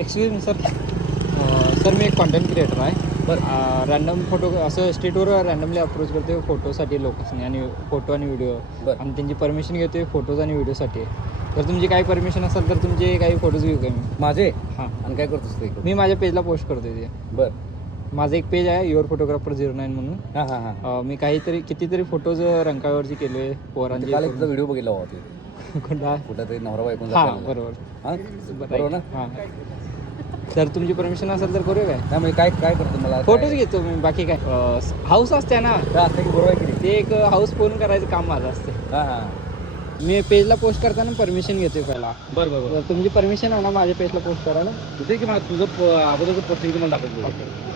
Excuse me sir. Sir मी एक content creator आहे. बरं. रॅन्डम फोटो असं स्ट्रीटवर रॅन्डमली अप्रोच करतो फोटोसाठी लोकांनी आणि फोटो आणि व्हिडिओ बरं. आणि त्यांची परमिशन घेतो फोटोज आणि व्हिडिओसाठी. तर तुमची काही परमिशन असेल तर तुमचे काही फोटोज घेऊ का मी? माझे? हां. आणि काय करतोस ते? मी माझ्या पेजला पोस्ट करतो ते. बरं. माझं एक पेज आहे युअर फोटोग्राफर 09 म्हणून. हां हां हां. मी कितीतरी फोटोज रंकाळ्यावरची केले पोरांचे. काल एकदा व्हिडिओ बघितला होता ते. कोणता? कुठं तरी नवरा बायकोन हां जाताना. बरोबर. हां बरोबर ना? हां. सर तुमची परमिशन असेल तर करूया काय? नाही म्हणजे काय काय करतो मला? फोटोज घेतो मी. बाकी काय हाऊस असते ना, काय असतं की बरोबर आहे की नाही? ते एक हाऊस फोन करायचं काम माझं असते. हां हां. मी पेजला पोस्ट करताना परमिशन घेतोय पहिला. बरं बरं बरं. तर तुमची परमिशन आहे ना माझ्या पेजला पोस्ट करायला? तुझं की मला तुझं अगोदरचं पोस्टिंग मला दाखवतो.